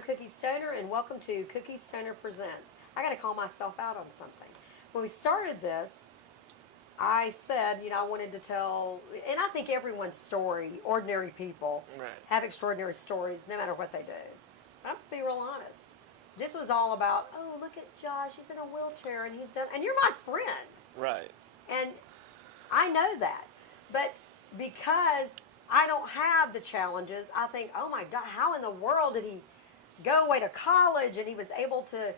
I'm Cookie Stoner, and welcome to Cookie Stoner Presents. I got to call myself out on something. When we started this, I said, I wanted to tell, and I think everyone's story, ordinary people, Right. have extraordinary stories no matter what they do. But I'm going to be real honest. This was all about, oh, look at Josh, he's in a wheelchair, and he's done, and you're my friend. Right. And I know that. But because I don't have the challenges, I think, oh my God, how in the world did he go away to college and he was able to,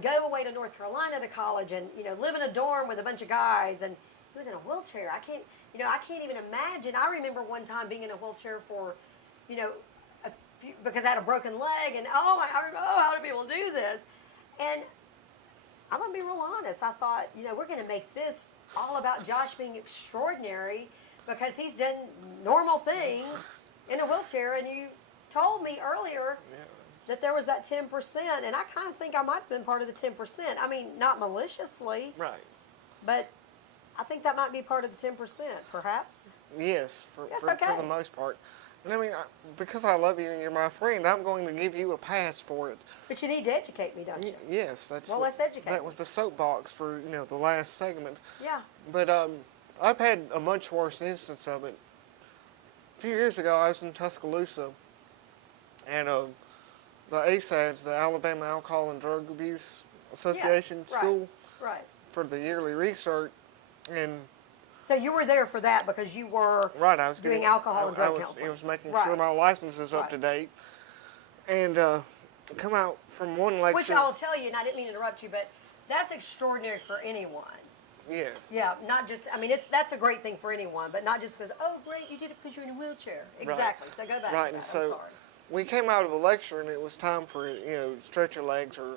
go away to North Carolina to college and, live in a dorm with a bunch of guys and he was in a wheelchair. I can't even imagine. I remember one time being in a wheelchair for, because I had a broken leg and how do people do this? And I'm going to be real honest. I thought, we're going to make this all about Josh being extraordinary because he's done normal things in a wheelchair. And you told me earlier that there was that 10%. And I kind of think I might have been part of the 10%. I mean, not maliciously. Right. But I think that might be part of the 10%, perhaps. Yes, for okay. the most part. And I mean, because I love you and you're my friend, I'm going to give you a pass for it. But you need to educate me, don't you? Yes, that's. Well, let's educate That me. was the soapbox for the last segment. Yeah. But I've had a much worse instance of it. A few years ago, I was in Tuscaloosa, and the ASADS, the Alabama Alcohol and Drug Abuse Association Yes, right, School, right. for the yearly research, and. So you were there for that because you were Right, I was doing getting, alcohol and drug I was, counseling. It was making Right. sure my license is up Right. to date, and come out from one lecture. Which I will tell you, and I didn't mean to interrupt you, but that's extraordinary for anyone. Yes. Yeah, not just, that's a great thing for anyone, but not just because, oh, great, you did it because you're in a wheelchair. Exactly. So go back Right, to and that. so I'm sorry. we came out of a lecture, and it was time for stretch your legs or,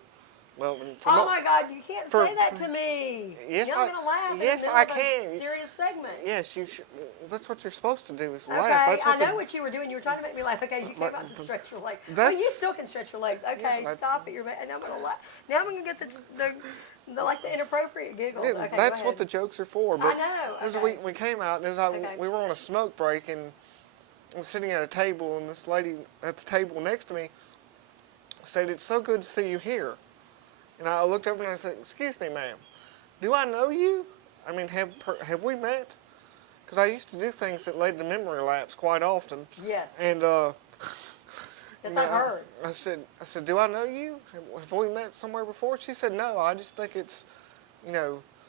well. Oh my God, you can't for- say that to me. Yes, You're not going to laugh yes, in the I middle of a can. serious segment. Yes, you should. That's what you're supposed to do is Okay, laugh. That's I what know what you were doing. You were trying to make me laugh. Okay, you came out to stretch your legs. Well, That's- you still can stretch your legs. Okay, Yeah, stop it. And I'm going to laugh. Now I'm going to get the inappropriate giggles. Yeah, Okay, that's go what ahead. the jokes are for. I But know. as Okay. we came out, and Okay. we were on a smoke break, and I was sitting at a table, and this lady at the table next to me said, "It's so good to see you here." And I looked over and I said, "Excuse me, ma'am, do I know you? I mean, have we met?" Because I used to do things that led to memory lapse quite often. Yes. And Yes, I've heard. I said, "Do I know you? Have we met somewhere before?" She said, "No, I just think it's,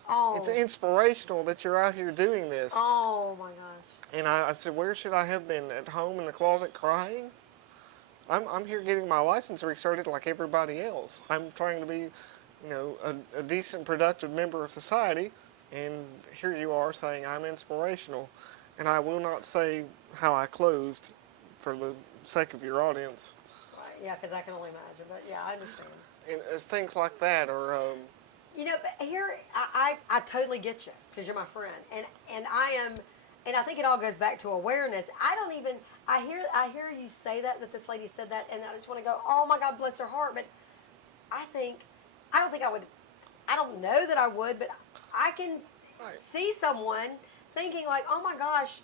Oh. it's inspirational that you're out here doing this." Oh my gosh. And I said, "Where should I have been? At home in the closet crying? I'm here getting my license restarted like everybody else. I'm trying to be, a decent, productive member of society, and here you are saying I'm inspirational." And I will not say how I closed for the sake of your audience. Right. Yeah, because I can only imagine. But yeah, I understand. And things like that are, But here, I totally get you because you're my friend, and I am, and I think it all goes back to awareness. I hear you say that this lady said that, and I just want to go, oh my God, bless her heart. But I don't think I would. I don't know that I would, but I can Right. see someone thinking like, oh my gosh,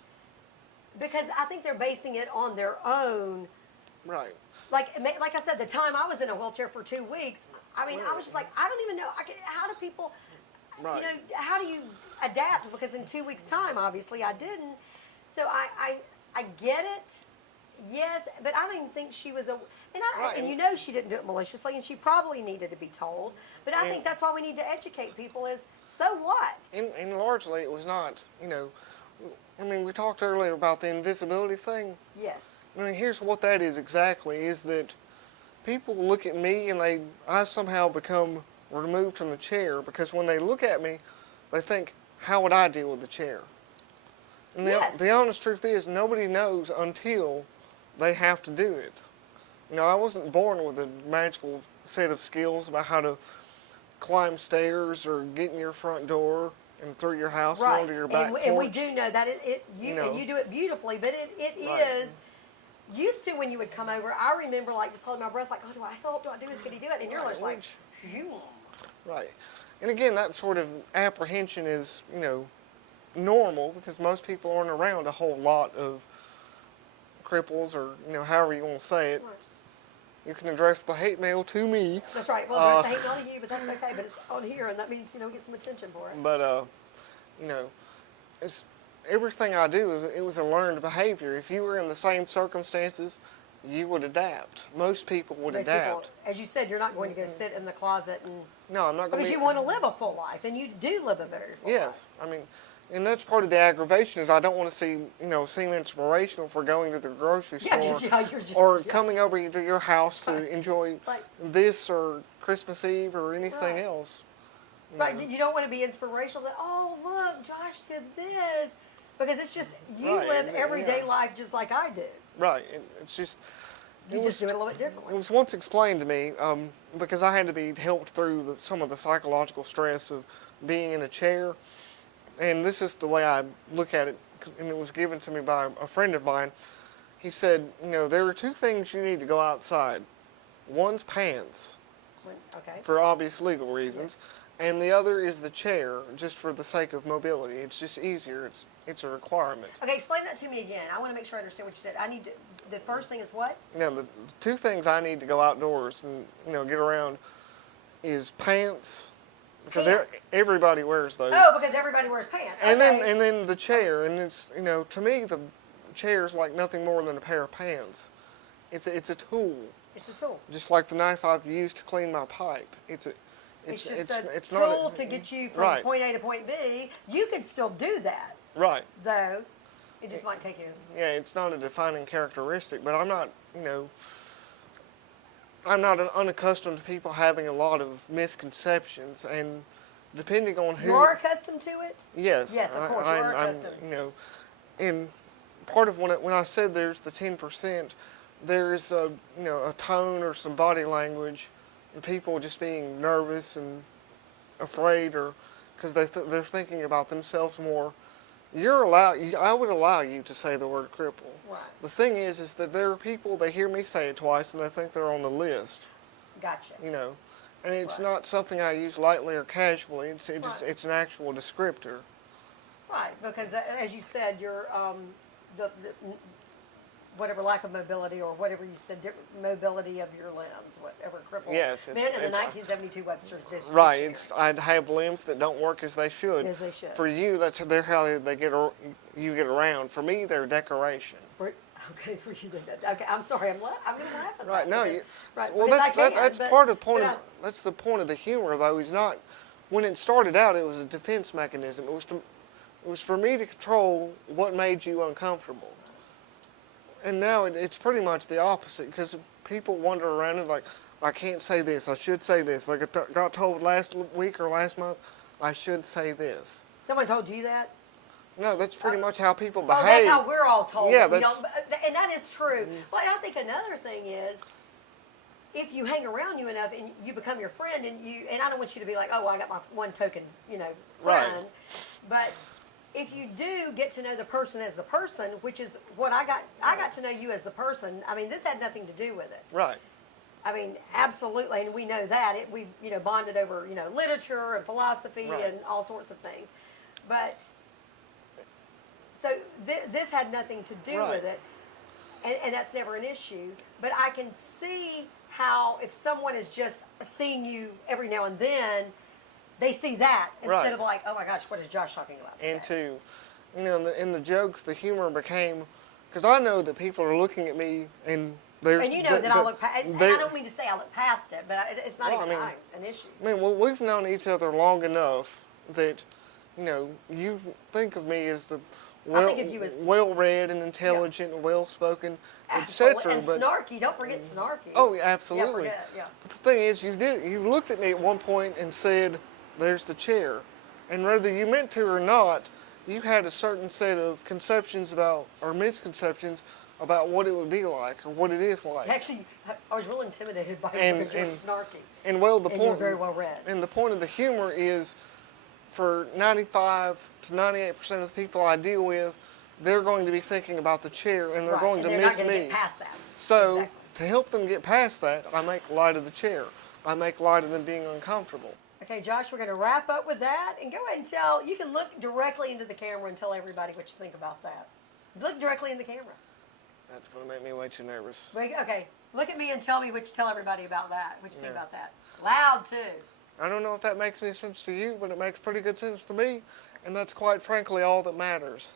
because I think they're basing it on their own. right. Like I said, the time I was in a wheelchair for 2 weeks, I mean, I was just like, I don't even know. How do people, Right. how do you adapt? Because in 2 weeks' time, obviously, I didn't. So I get it, yes, but I don't even think she was Right. and she didn't do it maliciously, and she probably needed to be told. But I think that's why we need to educate people is, so what? And largely it was not, I mean, we talked earlier about the invisibility thing. Yes. I mean, here's what that is exactly, is that people look at me and I somehow become removed from the chair because when they look at me, they think, how would I deal with the chair? And Yes. the honest truth is nobody knows until they have to do it. I wasn't born with a magical set of skills about how to climb stairs or get in your front door and through your house and onto your back porch. And we do know that and you do it beautifully, but it Right. is used to when you would come over. I remember like just holding my breath, like, oh, do I help? Do I do this? Can he do it? And you're Right, just like, which- you. Right. And again, that sort of apprehension is, normal because most people aren't around a whole lot of cripples or, however you want to say it. Right. you can address the hate mail to me. That's right. Well, there's the hate mail to you, but that's okay. But it's on here, and that means, get some attention for it. But you know, it's everything I do. It was a learned behavior. If you were in the same circumstances, you would adapt. Most people would Most adapt. people, as you said, you're not going to go sit in the closet and No, I'm not going because to. you want to live a full life, and you do live a very full Yes, I mean, and that's part of the aggravation is I don't want to seem inspirational for going to the grocery life. store You're just or coming over to your house to Right. enjoy Right. this or Christmas Eve or anything Right. else. Right, you don't want to be inspirational. That look, Josh did this, because it's just you Right, live and- everyday yeah. life just like I do. Right. It's just. You It just was- do it a little bit It differently. was once explained to me because I had to be helped through some of the psychological stress of being in a chair, and this is the way I look at it, and it was given to me by a friend of mine. He said, there are two things you need to go outside. One's pants, Okay. for obvious legal reasons, and the other is the chair, just for the sake of mobility. It's just easier. It's a requirement. Okay, explain that to me again. I want to make sure I understand what you said. The first thing is what? Now, the two things I need to go outdoors and get around is pants, because Pants. everybody wears those. Oh, because everybody wears pants. and Okay. then the chair, and it's to me the chair's like nothing more than a pair of pants. It's a tool, It's a tool. just like the knife I've used to clean my pipe. It's It's just it's a not tool to get you from right. point A to point B. You could still do that, Right. though. It just might take you. Yeah, it's not a defining characteristic, but I'm not I'm not unaccustomed to people having a lot of misconceptions, and depending on who. You're accustomed to it? Yes. Yes, of course, you are accustomed. And part of when I said there's the 10%, there's a tone or some body language, and people just being nervous and afraid, or because they're thinking about themselves more. I would allow you to say the word cripple. Right. The thing is that there are people, they hear me say it twice and they think they're on the list. Gotcha. And it's Right. not something I use lightly or casually. It's Right. it's an actual descriptor. Right, because as you said, your the whatever lack of mobility or whatever you said, mobility of your limbs, whatever crippled. Yes, meant in the it's- 1972 Webster Dictionary. Right. I'd have limbs that don't work as they should. As they should. For you, they're how you get around. For me, they're decoration. Okay, for you. Okay, I'm sorry. I'm going to laugh at Right. that. No. because- right, Well, because I can, that's but- part of the point. but That's the point of the humor, though. Is not when it started out. It was a defense mechanism. It was for me to control what made you uncomfortable. And now it's pretty much the opposite, because people wander around and like, I can't say this. I should say this. Like I got told last week or last month, I should say this. Someone told you that? No, that's pretty much how people Oh, behave. that's how we're all told. Yeah, that we that's- don't, and that is true. Well, I think another thing is, if you hang around you enough and you become your friend, and I don't want you to be like, oh, I got my one token, Right. friend. But if you do get to know the person as the person, which is what I got to know you as the person. I mean, this had nothing to do with it. Right. I mean, absolutely, and we know that. We bonded over, literature and philosophy Right. and all sorts of things. But, so this had nothing to do Right. with it, and that's never an issue. But I can see how if someone is just seeing you every now and then, they see that instead Right. of like, oh my gosh, what is Josh talking about today? And to, in the jokes, the humor became, because I know that people are looking at me and there's. And you know that I look past, and I don't mean to say I look past it, but it's not Well, even I mean- an issue. Well, we've known each other long enough that, you think of me as the I think of you as- well-read and intelligent and well-spoken, Absolutely. etc. And But snarky, don't forget snarky. oh, yeah, Yeah, absolutely. forget it, yeah. But the thing is, you looked at me at one point and said, "There's the chair," and whether you meant to or not, you had a certain set of conceptions about or misconceptions about what it would be like or what it is like. Actually, I was real intimidated by you And- because you're and- snarky. And well, the And you're point. very well read. And the point of the humor is, for 95 to 98% of the people I deal with, they're going to be thinking about the chair and they're Right, going and to they're miss not going to me. get past that. So Exactly. to help them get past that, I make light of the chair. I make light of them being uncomfortable. Okay, Josh, we're going to wrap up with that and go ahead and tell, you can look directly into the camera and tell everybody what you think about that. Look directly in the camera. That's going to make me way too nervous. Okay, Look at me and tell me what you tell everybody about that. What you think Yeah. about that? Loud too. I don't know if that makes any sense to you, but it makes pretty good sense to me, and that's quite frankly all that matters.